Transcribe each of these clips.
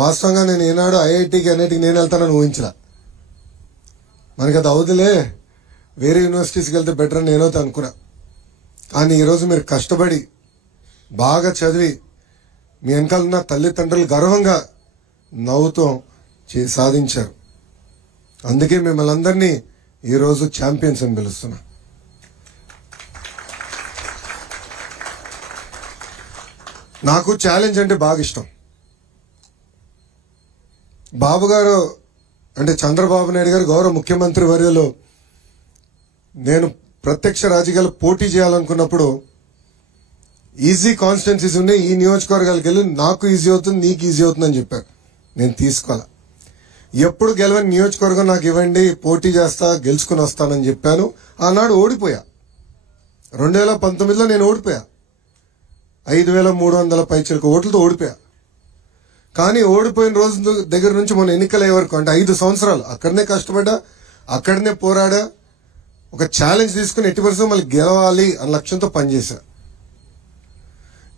వాస్తవంగా నేను ఏనాడు ఐఐటికి అన్నిటికి నేను వెళ్తానని ఊహించలా. మనకి అది అవుతులే, వేరే యూనివర్సిటీస్కి వెళ్తే బెటర్ అని నేనైతే అనుకున్నా. కానీ ఈరోజు మీరు కష్టపడి బాగా చదివి మీ వెనకాల ఉన్న తల్లిదండ్రులు గర్వంగా నవ్వుతూ సాధించారు. అందుకే మిమ్మల్ని అందరినీ ఈరోజు ఛాంపియన్స్ అని పిలుస్తున్నా. నాకు ఛాలెంజ్ అంటే బాగా ఇష్టం. బాబు గారు అంటే చంద్రబాబు నాయుడు గారు గౌరవ ముఖ్యమంత్రి వర్యులు నేను ప్రత్యక్ష రాజకీయాలు పోటీ చేయాలనుకున్నప్పుడు ఈజీ కాన్స్టిట్యున్సీస్ ఉన్నాయి, ఈ నియోజకవర్గాలకు వెళ్ళి నాకు ఈజీ అవుతుంది, నీకు ఈజీ అవుతుందని చెప్పారు. నేను తీసుకోవాలా. ఎప్పుడు గెలవని నియోజకవర్గం నాకు ఇవ్వండి, పోటీ చేస్తా, గెలుచుకుని వస్తానని చెప్పాను. ఆనాడు ఓడిపోయా. 2019లో నేను ఓడిపోయా. 5,300 పైచిలకు ఓట్లతో ఓడిపోయా. కానీ ఓడిపోయిన రోజు దగ్గర నుంచి మన ఎన్నికలయ్యే వరకు అంటే 5 సంవత్సరాలు అక్కడనే కష్టపడ్డా, అక్కడనే పోరాడా, ఒక ఛాలెంజ్ తీసుకుని ఎట్టి పరిస్థితుల్లో మళ్ళీ గెలవాలి అన్న లక్ష్యంతో పనిచేశా.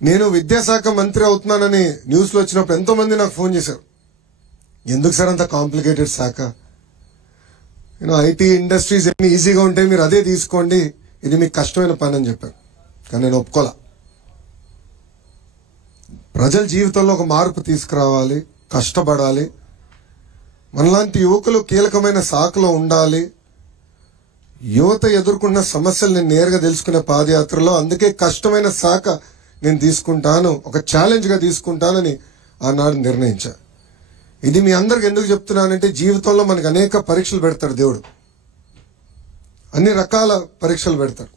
నేను విద్యాశాఖ మంత్రి అవుతున్నానని న్యూస్లో వచ్చినప్పుడు ఎంతో మంది నాకు ఫోన్ చేశారు. ఎందుకు సార్ అంత కాంప్లికేటెడ్ శాఖ, ఐటీ ఇండస్ట్రీస్ ఎన్ని ఈజీగా ఉంటాయి, మీరు అదే తీసుకోండి, ఇది మీకు కష్టమైన పని అని చెప్పారు. కానీ నేను ఒప్పుకోలా. ప్రజల జీవితంలో ఒక మార్పు తీసుకురావాలి, కష్టపడాలి, మనలాంటి యువకులు కీలకమైన శాఖలో ఉండాలి, యువత ఎదుర్కొన్న సమస్యలు నేను నేరుగా తెలుసుకునే పాదయాత్రలో. అందుకే కష్టమైన శాఖ నేను తీసుకుంటాను, ఒక ఛాలెంజ్ గా తీసుకుంటానని ఆనాడు నిర్ణయించా. ఇది మీ అందరికి ఎందుకు చెప్తున్నానంటే జీవితంలో మనకు అనేక పరీక్షలు పెడతాడు దేవుడు, అన్ని రకాల పరీక్షలు పెడతాడు,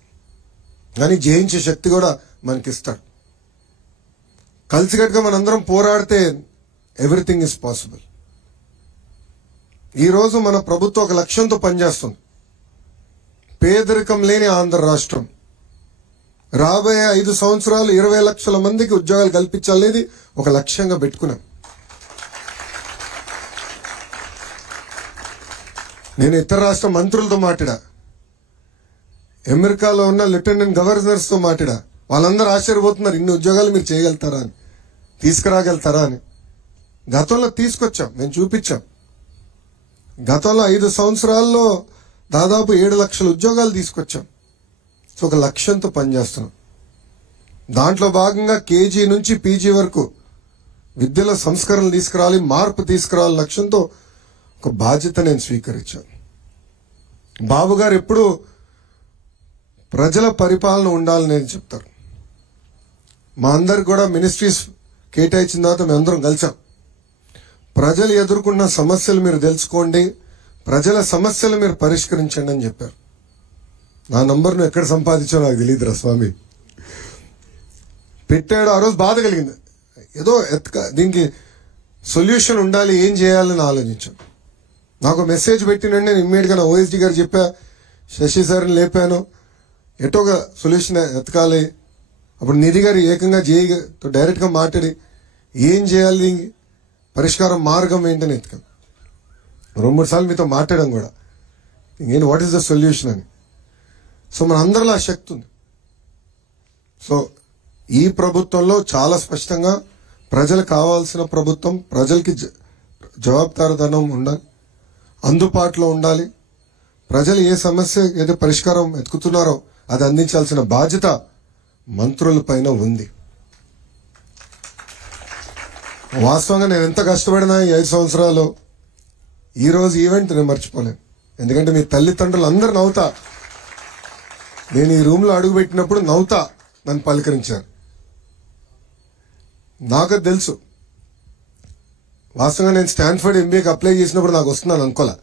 కానీ జయించే శక్తి కూడా మనకిస్తాడు. కలిసికట్టుగా మనందరం పోరాడితే ఎవ్రీథింగ్ ఇస్ పాసిబుల్. ఈరోజు మన ప్రభుత్వం ఒక లక్ష్యంతో పనిచేస్తుంది. పేదరికం లేని ఆంధ్ర రాష్ట్రం, రాబోయే 5 సంవత్సరాలు 20 లక్షల మందికి ఉద్యోగాలు కల్పించాలనేది ఒక లక్ష్యంగా పెట్టుకున్నాం. నేను ఇతర రాష్ట్ర మంత్రులతో మాట్లాడా, అమెరికాలో ఉన్న లెఫ్టినెంట్ గవర్నర్స్ తో మాట్లాడా. వాళ్ళందరూ ఆశ్చర్యపోతున్నారు, ఇన్ని ఉద్యోగాలు మీరు చేయగలుగుతారా అని, తీసుకురాగలుగుతారా అని. గతంలో తీసుకొచ్చాం, మేము చూపించాం. గతంలో 5 సంవత్సరాల్లో దాదాపు 7 లక్షల ఉద్యోగాలు తీసుకొచ్చాం. సో ఒక లక్ష్యంతో పనిచేస్తున్నాం. దాంట్లో భాగంగా కేజీ నుంచి పీజీ వరకు విద్యలో సంస్కరణలు తీసుకురావాలి, మార్పు తీసుకురావాలి లక్ష్యంతో ఒక బాధ్యత నేను స్వీకరించాను. బాబు గారు ఎప్పుడు ప్రజల పరిపాలన ఉండాలని చెప్తారు. మా అందరికి కూడా మినిస్ట్రీస్ కేటాయించిన తర్వాత మేమందరం కలిసాం. ప్రజలు ఎదుర్కొన్న సమస్యలు మీరు తెలుసుకోండి, ప్రజల సమస్యలు మీరు పరిష్కరించండి అని చెప్పారు. నా నంబర్ను ఎక్కడ సంపాదించో నాకు తెలియదురా స్వామి. పెట్టాడు, ఆ రోజు బాధ కలిగింది. ఏదో దీనికి సొల్యూషన్ ఉండాలి, ఏం చేయాలని ఆలోచించాను. నాకు మెసేజ్ పెట్టినండి, నేను ఇమ్మీడియట్ గా నా ఓఎస్డీ గారు చెప్పా, శశి సార్ని లేపాను, ఎటోగా సొల్యూషన్ ఎతకాలి. అప్పుడు నిధి గారు ఏకంగా జేఈతో డైరెక్ట్ గా మాట్లాడి ఏం చేయాలి, పరిష్కారం మార్గం ఏంటని ఎతకాం. 2-3 సార్లు మీతో మాట్లాడడం కూడా, ఇంకేంటి వాట్ ఈస్ ద సొల్యూషన్ అని. సో మన అందరిలో ఆ శక్తి ఉంది. సో ఈ ప్రభుత్వంలో చాలా స్పష్టంగా ప్రజలకు కావాల్సిన ప్రభుత్వం, ప్రజలకి జవాబుదారీతనం ఉండాలి, అందుబాటులో ఉండాలి. ప్రజలు ఏ సమస్య ఏదో పరిష్కారం ఎతుకుతున్నారో అది అందించాల్సిన బాధ్యత మంత్రుల పైన ఉంది. వాస్తవంగా నేను ఎంత కష్టపడినా ఈ 5 సంవత్సరాలు ఈ రోజు ఈవెంట్ నేను మర్చిపోలేను. ఎందుకంటే మీ తల్లిదండ్రులు అందరు నవ్వుతా, నేను ఈ రూమ్ లో అడుగుపెట్టినప్పుడు నవ్వుతా నన్ను పలకరించారు. నాకు తెలుసు, వాస్తవంగా నేను స్టాన్ఫర్డ్ ఎంబీఏకి అప్లై చేసినప్పుడు నాకు వస్తున్నాను అనుకోలే.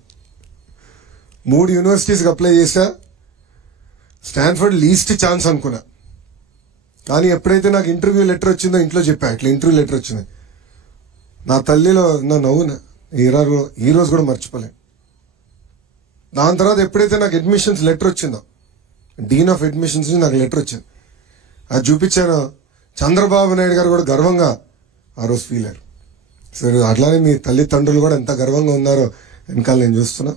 3 యూనివర్సిటీస్కి అప్లై చేశా, స్టాన్ఫర్డ్ లీస్ట్ ఛాన్స్ అనుకున్నా. కానీ ఎప్పుడైతే నాకు ఇంటర్వ్యూ లెటర్ వచ్చిందో ఇంట్లో చెప్పా, ఇట్లా ఇంటర్వ్యూ లెటర్ వచ్చింది. నా తల్లిలో నా నవ్వున ఈ రోజు కూడా మర్చిపోలేను. దాని తర్వాత ఎప్పుడైతే నాకు అడ్మిషన్స్ లెటర్ వచ్చిందో, డీన్ ఆఫ్ అడ్మిషన్స్ నాకు లెటర్ వచ్చింది, అది చూపించాను. చంద్రబాబు నాయుడు గారు కూడా గర్వంగా ఆ రోజు ఫీల్ అయ్యారు. సరే అట్లానే మీ తల్లిదండ్రులు కూడా ఎంత గర్వంగా ఉన్నారో వెనకాల నేను చూస్తున్నా.